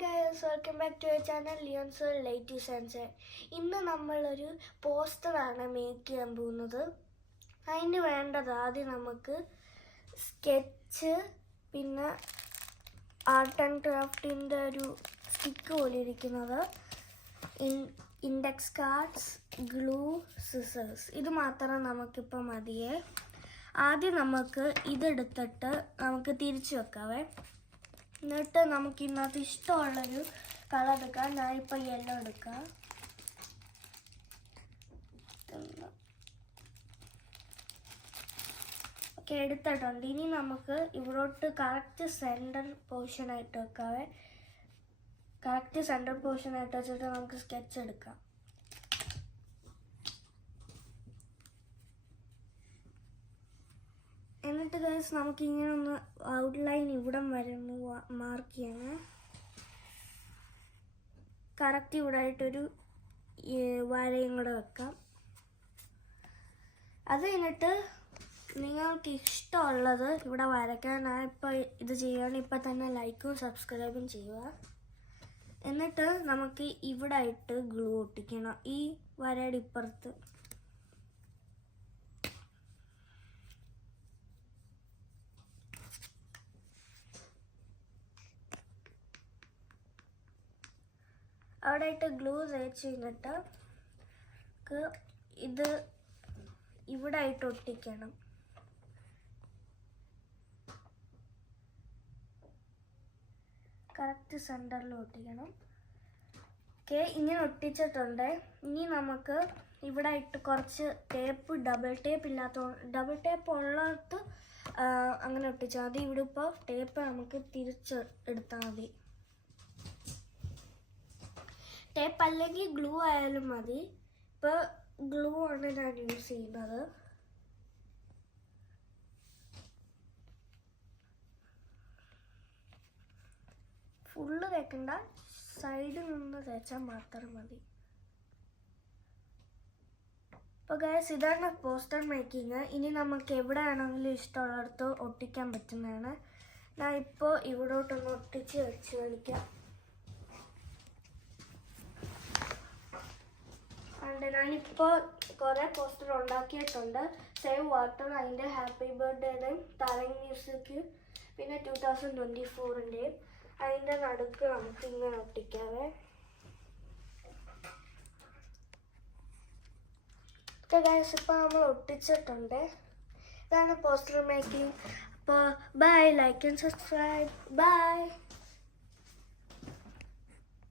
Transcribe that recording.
Guys, welcome back to your channel ലിയോൺസ് ലേറ്റീവ് science. ഇന്ന് നമ്മളൊരു പോസ്റ്ററാണ് മേക്ക് ചെയ്യാൻ പോകുന്നത്. അതിന് വേണ്ടത് ആദ്യം നമുക്ക് സ്കെച്ച്, പിന്നെ ആർട്ട് ആൻഡ് ക്രാഫ്റ്റിൻ്റെ ഒരു സ്റ്റിക്ക് പോലെ ഇരിക്കുന്നത്, ഇൻഡെക്സ് കാർഡ്സ്, ഗ്ലൂ, സിസേഴ്സ്. ഇത് മാത്രം നമുക്കിപ്പോൾ മതിയേ. ആദ്യം നമുക്ക് ഇതെടുത്തിട്ട് നമുക്ക് തിരിച്ചു വെക്കാവേ. എന്നിട്ട് നമുക്ക് ഇന്നത്തെ ഇഷ്ടമുള്ളൊരു കളർ എടുക്കാം. ഞാനിപ്പോൾ യെല്ലോ എടുക്കാം. ഓക്കെ, എടുത്തിട്ടുണ്ട്. ഇനി നമുക്ക് ഇവിടോട്ട് കറക്റ്റ് സെൻറ്റർ പോർഷനായിട്ട് വെക്കാവേ. കറക്റ്റ് സെൻറ്റർ പോർഷനായിട്ട് വെച്ചിട്ട് നമുക്ക് സ്കെച്ച് എടുക്കാം. എന്നിട്ട് ഗൈസ് നമുക്കിങ്ങനെ ഒന്ന് ഔട്ട്ലൈൻ ഇവിടം വരെ ഒന്ന് മാർക്ക് ചെയ്യണം. കറക്റ്റ് ഇവിടെ ആയിട്ടൊരു വരയും കൂടെ വെക്കാം. അത് കഴിഞ്ഞിട്ട് നിങ്ങൾക്ക് ഇഷ്ടമുള്ളത് ഇവിടെ വരയ്ക്കാനാണ്. ഇപ്പോൾ ഇത് ചെയ്യുകയാണെങ്കിൽ ഇപ്പം തന്നെ ലൈക്കും സബ്സ്ക്രൈബും ചെയ്യുക. എന്നിട്ട് നമുക്ക് ഇവിടെ ആയിട്ട് ഗ്ലൂ ഒട്ടിക്കണം, ഈ വരയുടെ ഇപ്പുറത്ത്. അവിടെ ആയിട്ട് ഗ്ലൂ തേച്ച് കഴിഞ്ഞിട്ട് ഇത് ഇവിടെ ആയിട്ട് ഒട്ടിക്കണം. കറക്റ്റ് സെൻറ്ററിൽ ഒട്ടിക്കണം. ഓക്കെ, ഇങ്ങനെ ഒട്ടിച്ചിട്ടുണ്ട്. ഇനി നമുക്ക് ഇവിടെ ആയിട്ട് കുറച്ച് ടേപ്പ്, ഡബിൾ ടേപ്പ് ഉള്ളിടത്ത് അങ്ങനെ ഒട്ടിച്ചാൽ മതി. ഇവിടെ ഇപ്പോൾ ടേപ്പ് നമുക്ക് തിരിച്ച് എടുത്താൽ മതി. ടേപ്പ് അല്ലെങ്കിൽ ഗ്ലൂ ആയാലും മതി. ഇപ്പോൾ ഗ്ലൂ ആണ് ഞാൻ യൂസ് ചെയ്യുന്നത്. ഫുള്ള് തേക്കണ്ട, സൈഡിൽ നിന്ന് തേച്ചാൽ മാത്രം മതി. അപ്പോൾ ഗൈസ്, ഇതാണ് പോസ്റ്റർ മേക്കിങ്. ഇനി നമുക്ക് എവിടെയാണെങ്കിലും ഇഷ്ടമുള്ളിടത്ത് ഒട്ടിക്കാൻ പറ്റുന്നതാണ്. ഞാൻ ഇപ്പോൾ ഇവിടോട്ടൊന്ന് ഒട്ടിച്ച് വെച്ച് കളിക്കാം. ഞാനിപ്പോൾ കുറേ പോസ്റ്റർ ഉണ്ടാക്കിയിട്ടുണ്ട്. സേവ് വാട്ടർ, അതിൻ്റെ ഹാപ്പി ബർത്ത്ഡേയുടെയും തരംഗ് മ്യൂസിക്, പിന്നെ 2024-ൻ്റെയും. അതിൻ്റെ നടുക്ക് നമുക്ക് ഇങ്ങനെ ഒട്ടിക്കാവേ. ഗൈസ്, ഇപ്പോൾ നമ്മൾ ഒട്ടിച്ചിട്ടുണ്ട്. ഇതാണ് പോസ്റ്റർ മേക്കിംഗ്. അപ്പോൾ bye, like and subscribe. By.